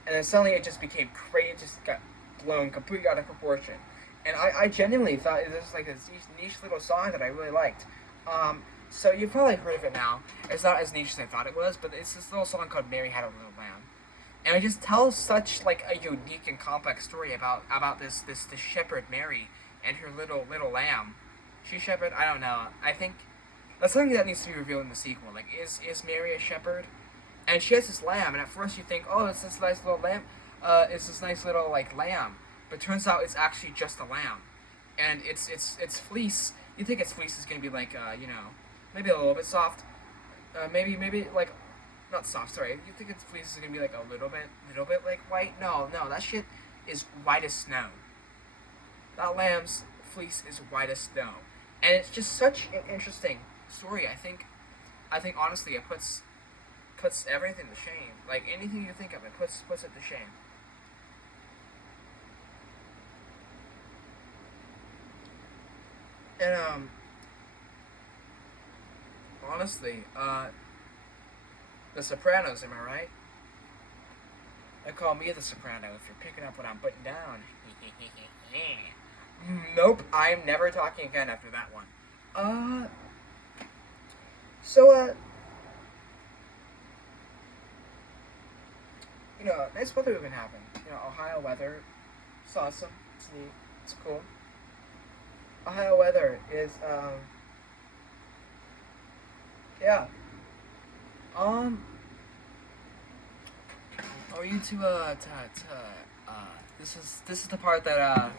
And then suddenly it just became crazy, it just got blown completely out of proportion. And I genuinely thought it was like a niche little song that I really liked. So you've probably heard of it now. It's not as niche as I thought it was, but it's this little song called Mary Had a Little Lamb. And it just tells such like a unique and complex story about this shepherd Mary and her little lamb. She shepherd? I don't know. I think that's something that needs to be revealed in the sequel. Like, is Mary a shepherd? And she has this lamb, and at first you think, oh, it's this nice little lamb. It's this nice little like lamb. But turns out it's actually just a lamb, and its fleece. You think its fleece is gonna be like maybe a little bit soft, maybe like not soft. Sorry, you think its fleece is gonna be like a little bit like white? No, that shit is white as snow. That lamb's fleece is white as snow, and it's just such an interesting story. I think honestly it puts everything to shame. Like anything you think of, it puts it to shame. And honestly, The Sopranos, am I right? They call me the Soprano if you're picking up what I'm putting down. Nope, I'm never talking again after that one. So nice weather we've been having. Ohio weather, it's awesome. It's neat. It's cool. Ohio weather is yeah. Are you this is the part that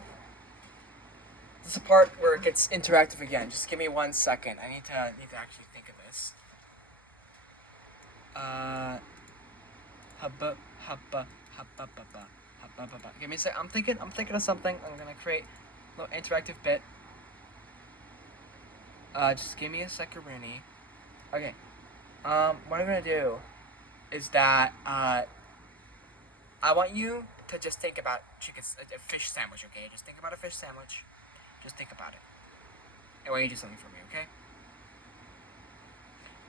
this is the part where it gets interactive again. Just give me 1 second. I need to actually think of this. Hubba hubba hubba hubba hubba hubba. Give me a sec. I'm thinking of something. I'm gonna create a little interactive bit. Just give me a second, Rooney. Okay. What I'm gonna do is that I want you to just think about a fish sandwich. Okay, just think about a fish sandwich. Just think about it. I want you to do something for me. Okay.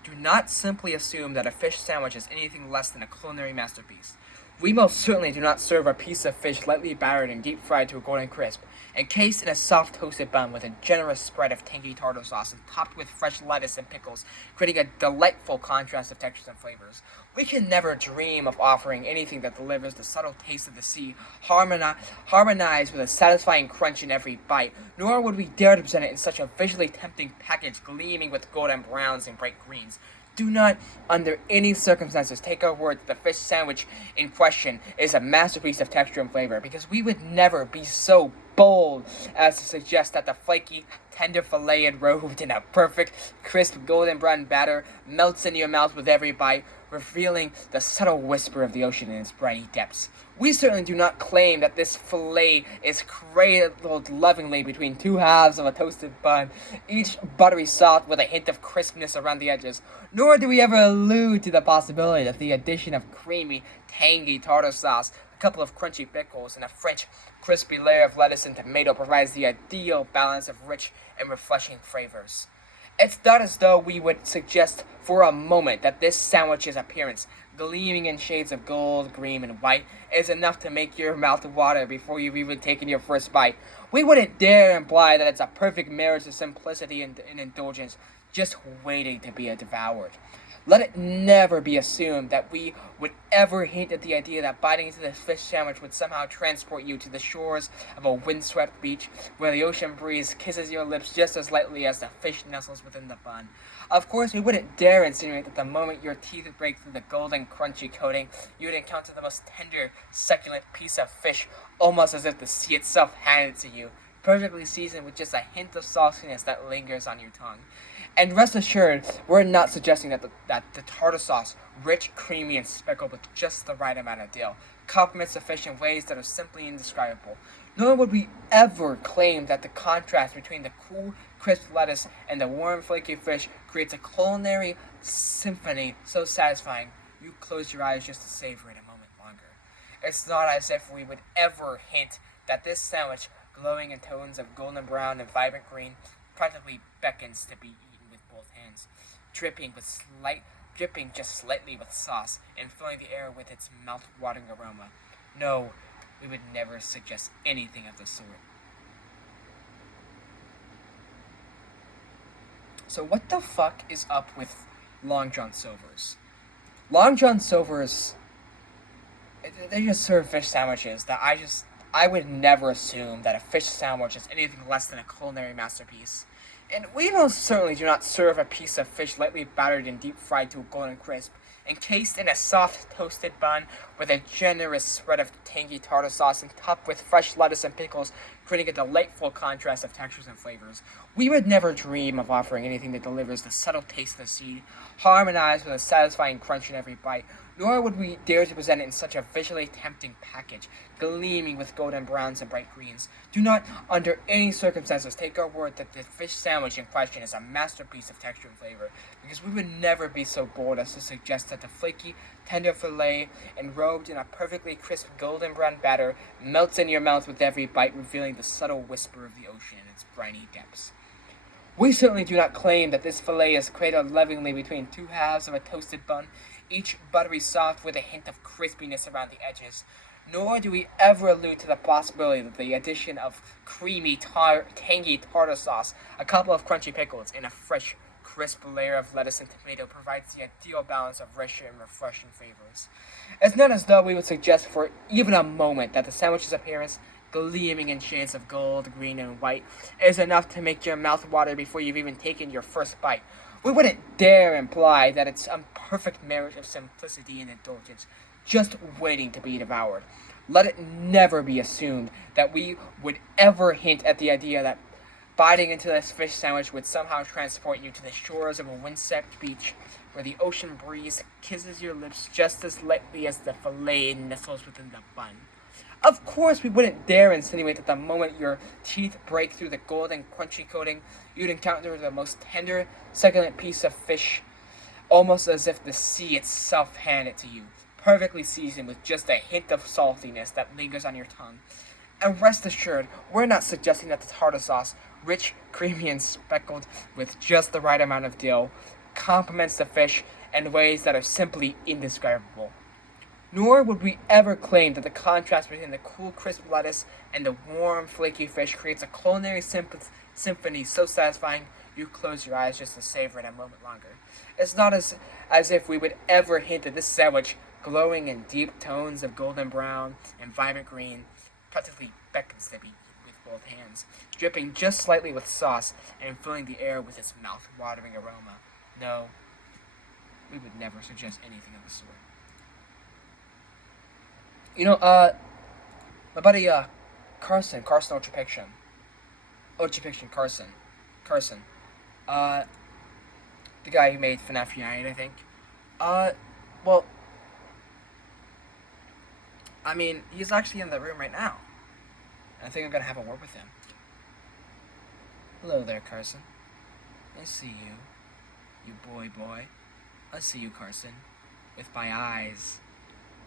Do not simply assume that a fish sandwich is anything less than a culinary masterpiece. We most certainly do not serve a piece of fish lightly battered and deep fried to a golden crisp, encased in a soft toasted bun with a generous spread of tangy tartar sauce and topped with fresh lettuce and pickles, creating a delightful contrast of textures and flavors. We can never dream of offering anything that delivers the subtle taste of the sea, harmonized with a satisfying crunch in every bite, nor would we dare to present it in such a visually tempting package gleaming with golden browns and bright greens. Do not, under any circumstances, take our word that the fish sandwich in question is a masterpiece of texture and flavor, because we would never be so bold as to suggest that the flaky, tender fillet enrobed in a perfect, crisp, golden brown batter melts in your mouth with every bite, revealing the subtle whisper of the ocean in its briny depths. We certainly do not claim that this fillet is cradled lovingly between two halves of a toasted bun, each buttery soft with a hint of crispness around the edges, nor do we ever allude to the possibility that the addition of creamy, tangy tartar sauce, a couple of crunchy pickles, and a French crispy layer of lettuce and tomato provides the ideal balance of rich and refreshing flavors. It's not as though we would suggest for a moment that this sandwich's appearance, gleaming in shades of gold, green, and white, is enough to make your mouth water before you've even taken your first bite. We wouldn't dare imply that it's a perfect marriage of simplicity and indulgence, just waiting to be devoured. Let it never be assumed that we would ever hint at the idea that biting into this fish sandwich would somehow transport you to the shores of a windswept beach where the ocean breeze kisses your lips just as lightly as the fish nestles within the bun. Of course, we wouldn't dare insinuate that the moment your teeth break through the golden, crunchy coating, you would encounter the most tender, succulent piece of fish, almost as if the sea itself handed it to you, perfectly seasoned with just a hint of sauciness that lingers on your tongue. And rest assured, we're not suggesting that the tartar sauce, rich, creamy, and speckled with just the right amount of dill, complements the fish in ways that are simply indescribable. Nor would we ever claim that the contrast between the cool, crisp lettuce and the warm, flaky fish creates a culinary symphony so satisfying you close your eyes just to savor it a moment longer. It's not as if we would ever hint that this sandwich, glowing in tones of golden brown and vibrant green, practically beckons to be eaten with both hands, dripping just slightly with sauce and filling the air with its mouth-watering aroma. No, we would never suggest anything of the sort. So what the fuck is up with Long John Silver's? Long John Silver's, they just serve fish sandwiches that I would never assume that a fish sandwich is anything less than a culinary masterpiece. And we most certainly do not serve a piece of fish lightly battered and deep fried to a golden crisp, encased in a soft toasted bun with a generous spread of tangy tartar sauce and topped with fresh lettuce and pickles, creating a delightful contrast of textures and flavors. We would never dream of offering anything that delivers the subtle taste of the sea, harmonized with a satisfying crunch in every bite, nor would we dare to present it in such a visually tempting package, gleaming with golden browns and bright greens. Do not, under any circumstances, take our word that the fish sandwich in question is a masterpiece of texture and flavor, because we would never be so bold as to suggest that the flaky, tender fillet, enrobed in a perfectly crisp golden brown batter, melts in your mouth with every bite, revealing the subtle whisper of the ocean in its briny depths. We certainly do not claim that this fillet is cradled lovingly between two halves of a toasted bun, each buttery soft with a hint of crispiness around the edges, nor do we ever allude to the possibility that the addition of creamy, tangy tartar sauce, a couple of crunchy pickles, and a fresh, crisp layer of lettuce and tomato provides the ideal balance of rich and refreshing flavors. It's not as though we would suggest for even a moment that the sandwich's appearance, gleaming in shades of gold, green, and white, is enough to make your mouth water before you've even taken your first bite. We wouldn't dare imply that it's a perfect marriage of simplicity and indulgence, just waiting to be devoured. Let it never be assumed that we would ever hint at the idea that biting into this fish sandwich would somehow transport you to the shores of a windswept beach where the ocean breeze kisses your lips just as lightly as the fillet nestles within the bun. Of course, we wouldn't dare insinuate that the moment your teeth break through the golden, crunchy coating, you'd encounter the most tender, succulent piece of fish, almost as if the sea itself handed it to you, perfectly seasoned with just a hint of saltiness that lingers on your tongue. And rest assured, we're not suggesting that the tartar sauce, rich, creamy, and speckled with just the right amount of dill, complements the fish in ways that are simply indescribable. Nor would we ever claim that the contrast between the cool, crisp lettuce and the warm, flaky fish creates a culinary symphony so satisfying you close your eyes just to savor it a moment longer. It's not as if we would ever hint that this sandwich, glowing in deep tones of golden brown and vibrant green, practically beckons to be eaten with both hands, dripping just slightly with sauce and filling the air with its mouth-watering aroma. No, we would never suggest anything of the sort. My buddy Carson Ultrapiction, Carson. Uh, the guy who made FNAF United, I think. Uh, well, I mean, he's actually in the room right now. I think I'm gonna have a word with him. Hello there, Carson. I see you. You boy. I see you, Carson. With my eyes.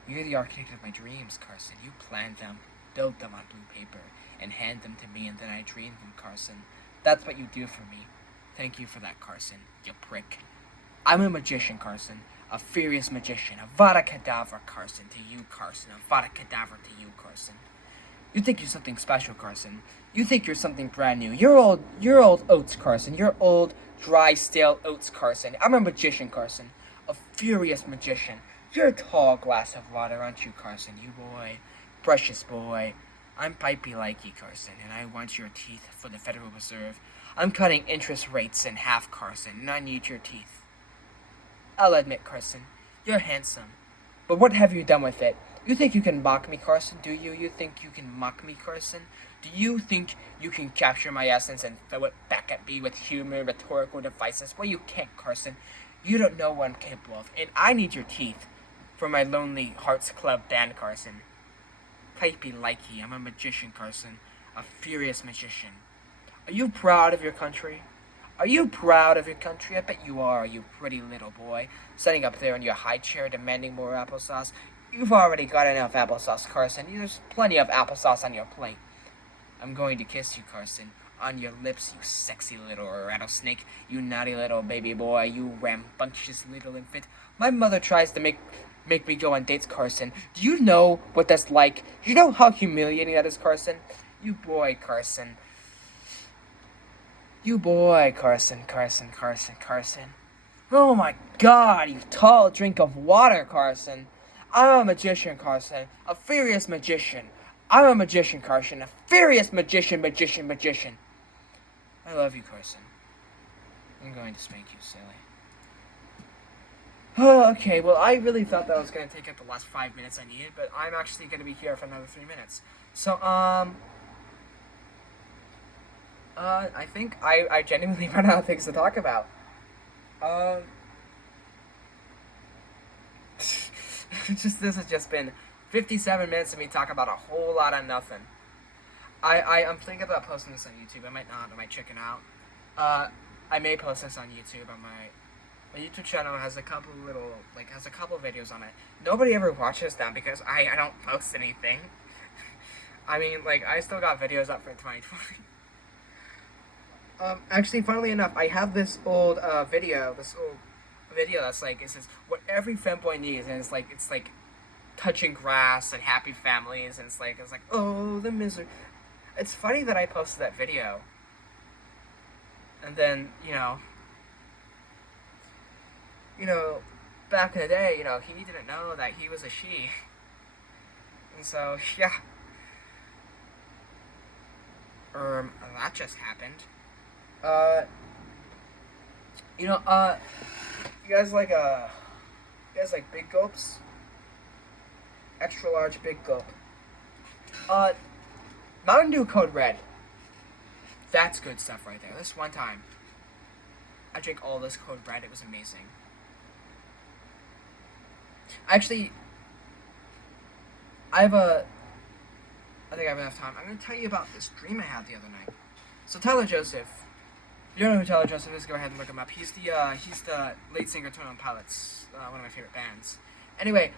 You're the architect of my dreams, Carson. You planned them, built them on blue paper, and hand them to me, and then I dreamed them, Carson. That's what you do for me. Thank you for that, Carson, you prick. I'm a magician, Carson. A furious magician. A Vada Kedavra, Carson, to you, Carson. A Vada Kedavra to you, Carson. You think you're something special, Carson. You think you're something brand new. You're old oats, Carson. You're old, dry, stale oats, Carson. I'm a magician, Carson. A furious magician. You're a tall glass of water, aren't you, Carson? You boy. Precious boy. I'm pipey likey, Carson, and I want your teeth for the Federal Reserve. I'm cutting interest rates in half, Carson, and I need your teeth. I'll admit, Carson, you're handsome. But what have you done with it? You think you can mock me, Carson, do you? You think you can mock me, Carson? Do you think you can capture my essence and throw it back at me with humor, rhetorical devices? Well, you can't, Carson. You don't know what I'm capable of, and I need your teeth for my Lonely Hearts Club band, Carson. Pipey likey, I'm a magician, Carson. A furious magician. Are you proud of your country? Are you proud of your country? I bet you are, you pretty little boy. Sitting up there in your high chair demanding more applesauce. You've already got enough applesauce, Carson. There's plenty of applesauce on your plate. I'm going to kiss you, Carson. On your lips, you sexy little rattlesnake. You naughty little baby boy. You rambunctious little infant. My mother tries to make me go on dates, Carson. Do you know what that's like? Do you know how humiliating that is, Carson? You boy, Carson. You boy, Carson. Oh my God, you tall drink of water, Carson. I'm a magician, Carson. A furious magician. I'm a magician, Carson. A furious magician. I love you, Carson. I'm going to spank you, silly. Oh, okay, well, I really thought that was going to take up the last 5 minutes I needed, but I'm actually going to be here for another 3 minutes. So, I think I genuinely run out of things to talk about. This has just been 57 minutes of me talking about a whole lot of nothing. I'm thinking about posting this on YouTube. I might not. I might check it out. I may post this on YouTube. On my YouTube channel has a couple videos on it. Nobody ever watches them because I don't post anything. I mean, I still got videos up for 2020. Actually, funnily enough, I have this old video that's it says what every femboy needs, and it's like touching grass and happy families, and it's like oh, the misery. It's funny that I posted that video, and then back in the day, he didn't know that he was a she, and so yeah, that just happened. You guys like big gulps? Extra large big gulp. Mountain Dew Code Red. That's good stuff right there. This one time, I drank all this Code Red. It was amazing. Actually, I think I have enough time. I'm going to tell you about this dream I had the other night. So Tyler Joseph, you don't know who Tyler Joseph is, go ahead and look him up. He's the lead singer of 21 Pilots, one of my favorite bands. Anyway,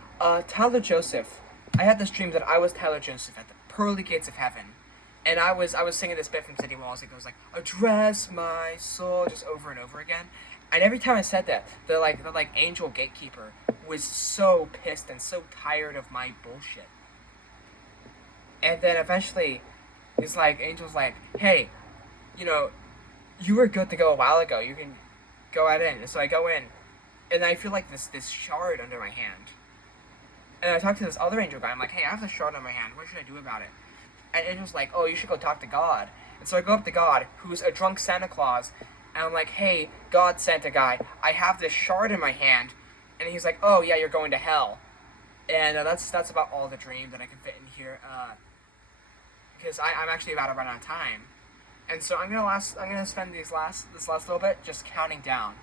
Tyler Joseph, I had this dream that I was Tyler Joseph at the pearly gates of heaven. And I was singing this bit from City Walls. It goes like, address my soul, just over and over again. And every time I said that, the angel gatekeeper was so pissed and so tired of my bullshit. And then eventually, Angel's like, hey, you were good to go a while ago. You can go right in. And so I go in, and I feel like this shard under my hand. And I talk to this other angel guy. I'm like, hey, I have this shard on my hand. What should I do about it? And Angel's like, oh, you should go talk to God. And so I go up to God, who's a drunk Santa Claus, and I'm like, hey, God Santa guy, I have this shard in my hand. And he's like, oh, yeah, you're going to hell. And that's about all the dream that I can fit in here. because I'm actually about to run out of time. And so I'm gonna spend this last little bit just counting down.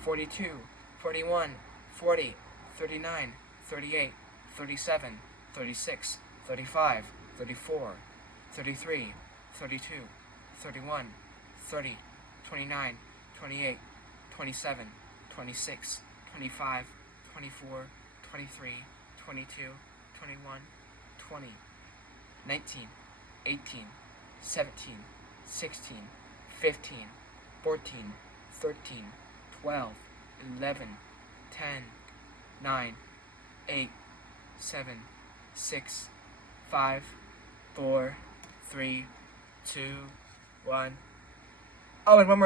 42, 41, 40, 39, 38, 37, 36, 35, 34, 33, 32, 31, 30, 29, 28, 27, 26, 25, 24, 23, 22, 21, 20, 19, 18, 17, 16, 15, 14, 13, 12, 11, 10, 9, 8, 7, 6, 5, 4, 3, 2, 1. Oh, and one more